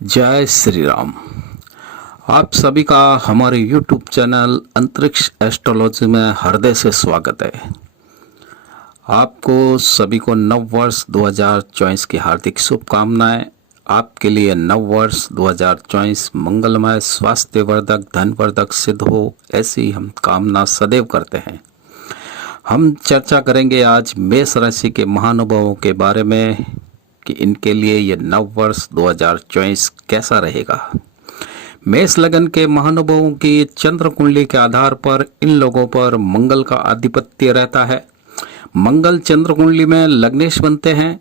जय श्री राम। आप सभी का हमारे YouTube चैनल अंतरिक्ष एस्ट्रोलॉजी में हृदय से स्वागत है। आपको सभी को नव वर्ष 2024 की हार्दिक शुभकामनाएं। आपके लिए नव वर्ष 2024 मंगलमय, स्वास्थ्यवर्धक, धनवर्धक सिद्ध हो, ऐसी हम कामना सदैव करते हैं। हम चर्चा करेंगे आज मेष राशि के महानुभावों के बारे में कि इनके लिए ये नव वर्ष 2024 कैसा रहेगा। मेष लगन के महानुभावों की चंद्र कुंडली के आधार पर इन लोगों पर मंगल का आधिपत्य रहता है। मंगल चंद्र कुंडली में लग्नेश बनते हैं।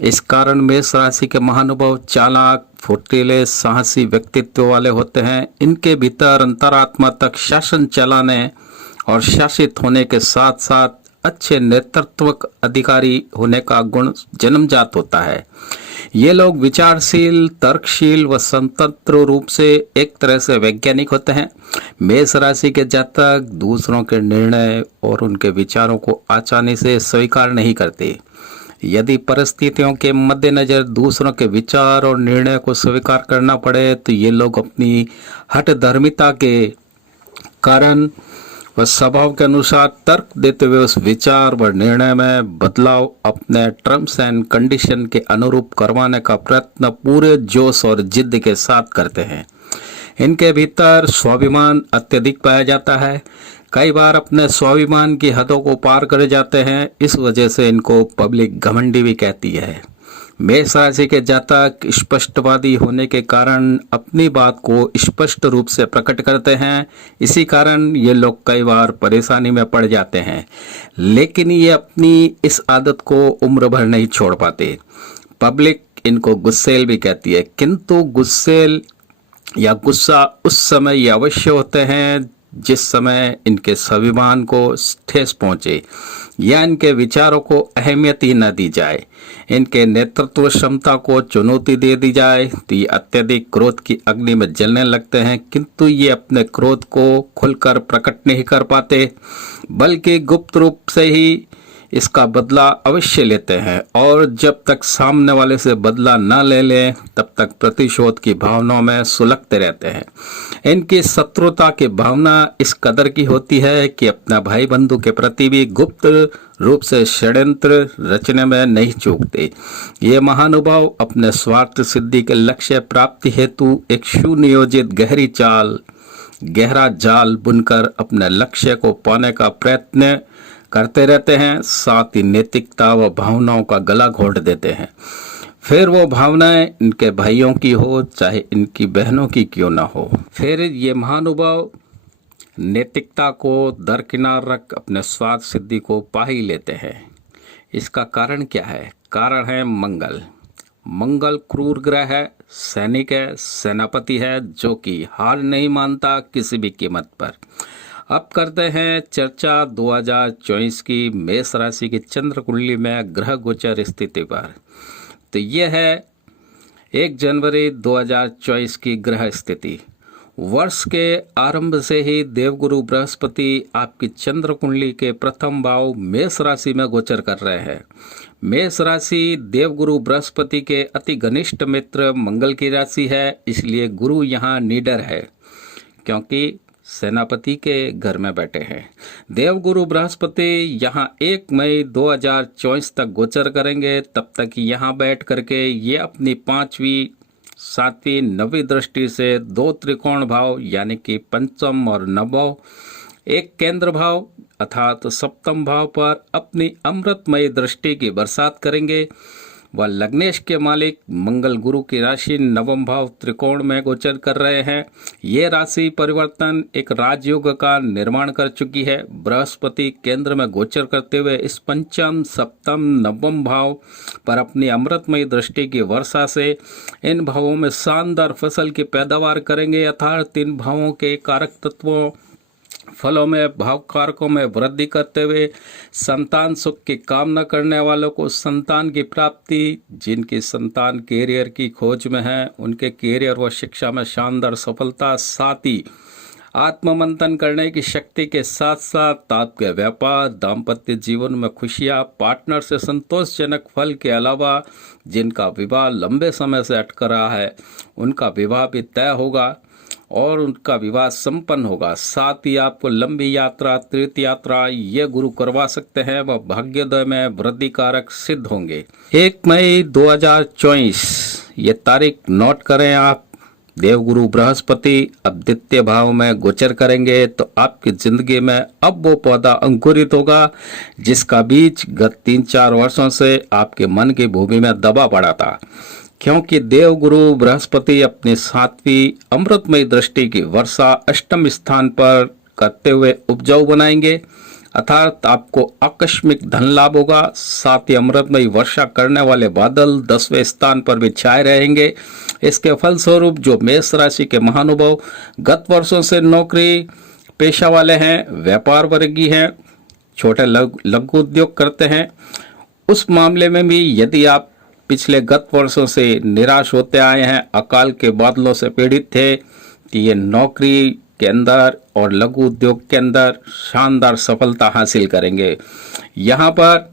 इस कारण मेष राशि के महानुभाव चालाक, फुर्तीले, साहसी व्यक्तित्व वाले होते हैं। इनके भीतर अंतरात्मा तक शासन चलाने और शासित होने के साथ साथ अच्छे नेतृत्व अधिकारी होने का गुण जन्मजात होता है। ये लोग विचारशील, तर्कशील व स्वतंत्र रूप से एक तरह से वैज्ञानिक होते हैं। मेष राशि के जातक दूसरों के निर्णय और उनके विचारों को आसानी से स्वीकार नहीं करते। यदि परिस्थितियों के मद्देनजर दूसरों के विचार और निर्णय को स्वीकार करना पड़े तो ये लोग अपनी हठधर्मिता के कारण व स्वभाव के अनुसार तर्क देते हुए उस विचार व निर्णय में बदलाव अपने टर्म्स एंड कंडीशन के अनुरूप करवाने का प्रयत्न पूरे जोश और जिद्द के साथ करते हैं। इनके भीतर स्वाभिमान अत्यधिक पाया जाता है। कई बार अपने स्वाभिमान की हदों को पार कर जाते हैं। इस वजह से इनको पब्लिक घमंडी भी कहती है। मेष राशि के जातक स्पष्टवादी होने के कारण अपनी बात को स्पष्ट रूप से प्रकट करते हैं। इसी कारण ये लोग कई बार परेशानी में पड़ जाते हैं, लेकिन ये अपनी इस आदत को उम्र भर नहीं छोड़ पाते। पब्लिक इनको गुस्सेल भी कहती है, किंतु गुस्सेल या गुस्सा उस समय ये अवश्य होते हैं जिस समय इनके स्वाभिमान को ठेस पहुंचे या इनके विचारों को अहमियत ही न दी जाए, इनके नेतृत्व क्षमता को चुनौती दे दी जाए तो ये अत्यधिक क्रोध की अग्नि में जलने लगते हैं। किंतु ये अपने क्रोध को खुलकर प्रकट नहीं कर पाते, बल्कि गुप्त रूप से ही इसका बदला अवश्य लेते हैं और जब तक सामने वाले से बदला न ले लें तब तक प्रतिशोध की भावनाओं में सुलगते रहते हैं। इनकी शत्रुता की भावना इस कदर की होती है कि अपना भाई बंधु के प्रति भी गुप्त रूप से षड्यंत्र रचने में नहीं चूकते। ये महानुभाव अपने स्वार्थ सिद्धि के लक्ष्य प्राप्ति हेतु एक सुनियोजित गहरा जाल बुनकर अपने लक्ष्य को पाने का प्रयत्न करते रहते हैं। साथ ही नैतिकता व भावनाओं का गला घोंट देते हैं। फिर वो भावनाएं इनके भाइयों की हो चाहे इनकी बहनों की क्यों ना हो, फिर ये महानुभाव नैतिकता को दरकिनार रख अपने स्वार्थ सिद्धि को पा ही लेते हैं। इसका कारण क्या है? कारण है मंगल। मंगल क्रूर ग्रह है, सैनिक है, सेनापति है, जो कि हार नहीं मानता किसी भी कीमत पर। अब करते हैं चर्चा 2024 की मेष राशि की चंद्र कुंडली में ग्रह गोचर स्थिति पर। तो यह है 1 जनवरी 2024 की ग्रह स्थिति। वर्ष के आरंभ से ही देवगुरु बृहस्पति आपकी चंद्र कुंडली के प्रथम भाव मेष राशि में गोचर कर रहे हैं। मेष राशि देवगुरु बृहस्पति के अति घनिष्ठ मित्र मंगल की राशि है, इसलिए गुरु यहाँ निडर है क्योंकि सेनापति के घर में बैठे हैं। देवगुरु बृहस्पति यहाँ 1 मई 2024 तक गोचर करेंगे। तब तक यहाँ बैठ करके ये अपनी 5वीं, 7वीं, 9वीं दृष्टि से 2 त्रिकोण भाव यानी कि पंचम और नवम, एक केंद्र भाव अर्थात सप्तम भाव पर अपनी अमृतमयी दृष्टि की बरसात करेंगे। वह लग्नेश के मालिक मंगल गुरु की राशि नवम भाव त्रिकोण में गोचर कर रहे हैं। ये राशि परिवर्तन एक राजयोग का निर्माण कर चुकी है। बृहस्पति केंद्र में गोचर करते हुए इस पंचम, सप्तम, नवम भाव पर अपनी अमृतमयी दृष्टि की वर्षा से इन भावों में शानदार फसल की पैदावार करेंगे। अर्थात इन भावों के कारक तत्वों फलों में, भाव कारकों में वृद्धि करते हुए संतान सुख की कामना करने वालों को संतान की प्राप्ति, जिनकी संतान कैरियर की खोज में है उनके कैरियर व शिक्षा में शानदार सफलता, साथ ही आत्ममंथन करने की शक्ति के साथ साथ आपके व्यापार, दाम्पत्य जीवन में खुशियां, पार्टनर से संतोषजनक फल के अलावा जिनका विवाह लंबे समय से अटक रहा है उनका विवाह भी तय होगा और उनका विवाह संपन्न होगा। साथ ही आपको लंबी यात्रा, तीर्थ यात्रा ये गुरु करवा सकते हैं, वह भाग्योदय में वृद्धि कारक सिद्ध होंगे। 1 मई 2024 ये तारीख नोट करें आप। देवगुरु बृहस्पति अब द्वितीय भाव में गोचर करेंगे तो आपकी जिंदगी में अब वो पौधा अंकुरित होगा जिसका बीज गत 3-4 वर्षों से आपके मन की भूमि में दबा पड़ा था, क्योंकि देवगुरु बृहस्पति अपनी 7वीं अमृतमयी दृष्टि की वर्षा अष्टम स्थान पर करते हुए उपजाऊ बनाएंगे, अर्थात आपको आकस्मिक धन लाभ होगा। साथ ही अमृतमयी वर्षा करने वाले बादल 10वें स्थान पर भी छाए रहेंगे। इसके फलस्वरूप जो मेष राशि के महानुभाव गत वर्षों से नौकरी पेशा वाले हैं, व्यापार वर्गीय हैं, छोटे लघु उद्योग करते हैं, उस मामले में भी यदि आप पिछले गत वर्षों से निराश होते आए हैं, अकाल के बादलों से पीड़ित थे, कि ये नौकरी के अंदर और लघु उद्योग के अंदर शानदार सफलता हासिल करेंगे। यहाँ पर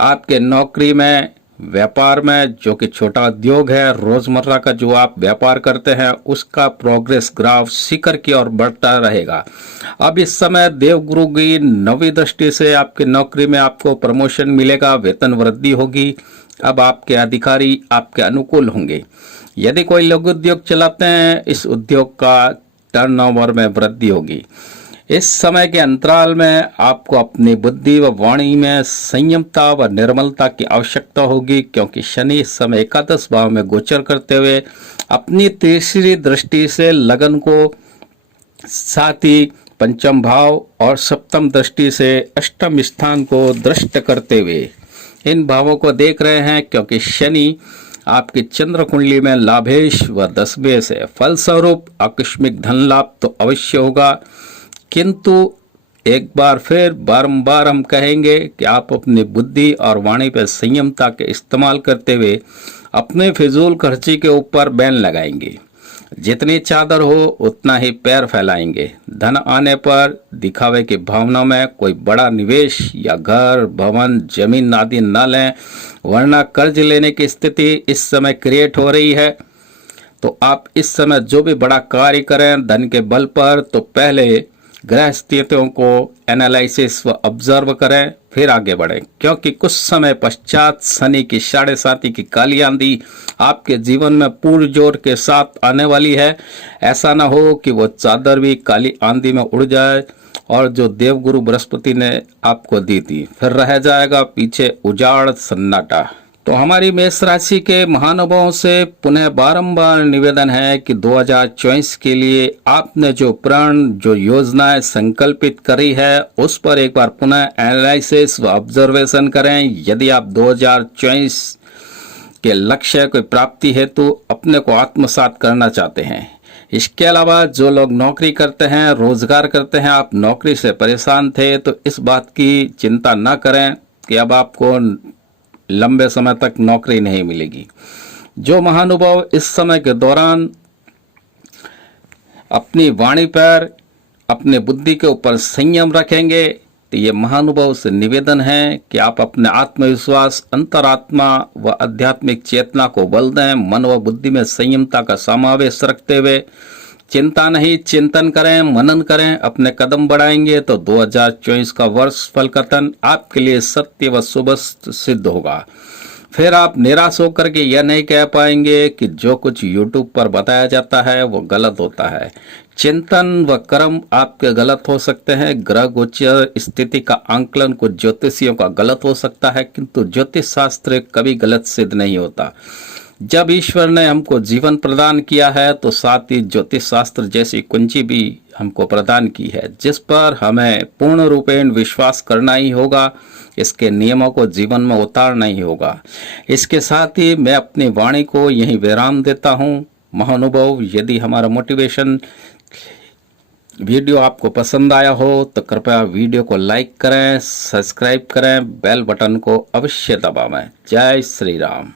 आपके नौकरी में, व्यापार में, जो कि छोटा उद्योग है, रोजमर्रा का जो आप व्यापार करते हैं, उसका प्रोग्रेस ग्राफ शिखर की ओर बढ़ता रहेगा। अब इस समय देवगुरु की 9वीं दृष्टि से आपकी नौकरी में आपको प्रमोशन मिलेगा, वेतन वृद्धि होगी। अब आपके अधिकारी आपके अनुकूल होंगे। यदि कोई लघु उद्योग चलाते हैं, इस उद्योग का टर्नओवर में वृद्धि होगी। इस समय के अंतराल में आपको अपनी बुद्धि व वाणी में संयमता व निर्मलता की आवश्यकता होगी, क्योंकि शनि इस समय एकादश भाव में गोचर करते हुए अपनी तीसरी दृष्टि से लगन को, साथ ही पंचम भाव और सप्तम दृष्टि से अष्टम स्थान को दृष्ट करते हुए इन भावों को देख रहे हैं, क्योंकि शनि आपकी चंद्र कुंडली में लाभेश व 10वें से, फलस्वरूप आकस्मिक धन लाभ तो अवश्य होगा। किंतु एक बार फिर बारंबार हम कहेंगे कि आप अपनी बुद्धि और वाणी पर संयमता के इस्तेमाल करते हुए अपने फिजूल खर्ची के ऊपर बैन लगाएंगे। जितनी चादर हो उतना ही पैर फैलाएंगे। धन आने पर दिखावे की भावना में कोई बड़ा निवेश या घर, भवन, जमीन आदि न लें, वरना कर्ज लेने की स्थिति इस समय क्रिएट हो रही है। तो आप इस समय जो भी बड़ा कार्य करें धन के बल पर, तो पहले ग्रह स्थितियों को एनालिसिस व ऑब्जर्व करें, फिर आगे बढ़ें, क्योंकि कुछ समय पश्चात शनि की 7.5 की काली आंधी आपके जीवन में पूर्ण जोर के साथ आने वाली है। ऐसा ना हो कि वो चादर भी काली आंधी में उड़ जाए और जो देवगुरु बृहस्पति ने आपको दी थी, फिर रह जाएगा पीछे उजाड़ सन्नाटा। तो हमारी मेष राशि के महानुभावों से पुनः बारंबार निवेदन है कि 2024 के लिए आपने जो प्रण, जो योजनाएं संकल्पित करी है, उस पर एक बार पुनः एनालिसिस व ऑब्जर्वेशन करें। यदि आप 2024 के लक्ष्य की प्राप्ति हेतु अपने को आत्मसात करना चाहते हैं, इसके अलावा जो लोग नौकरी करते हैं, रोजगार करते हैं, आप नौकरी से परेशान थे, तो इस बात की चिंता न करें कि अब आपको लंबे समय तक नौकरी नहीं मिलेगी। जो महानुभाव इस समय के दौरान अपनी वाणी पर, अपने बुद्धि के ऊपर संयम रखेंगे, तो ये महानुभाव से निवेदन है कि आप अपने आत्मविश्वास, अंतरात्मा व आध्यात्मिक चेतना को बल दें। मन व बुद्धि में संयमता का समावेश रखते हुए चिंता नहीं, चिंतन करें, मनन करें, अपने कदम बढ़ाएंगे तो 2024 का वर्ष फलकथन आपके लिए सत्य व शुभ सिद्ध होगा। फिर आप निराश होकर के यह नहीं कह पाएंगे कि जो कुछ YouTube पर बताया जाता है वो गलत होता है। चिंतन व कर्म आपके गलत हो सकते हैं। ग्रह गोचर स्थिति का आंकलन कुछ ज्योतिषियों का गलत हो सकता है, किंतु ज्योतिष शास्त्र कभी गलत सिद्ध नहीं होता। जब ईश्वर ने हमको जीवन प्रदान किया है तो साथ ही ज्योतिष शास्त्र जैसी कुंजी भी हमको प्रदान की है, जिस पर हमें पूर्ण रूपेण विश्वास करना ही होगा। इसके नियमों को जीवन में उतारना ही होगा। इसके साथ ही मैं अपनी वाणी को यहीं विराम देता हूँ। महानुभाव, यदि हमारा मोटिवेशन वीडियो आपको पसंद आया हो तो कृपया वीडियो को लाइक करें, सब्सक्राइब करें, बेल बटन को अवश्य दबाएं। जय श्री राम।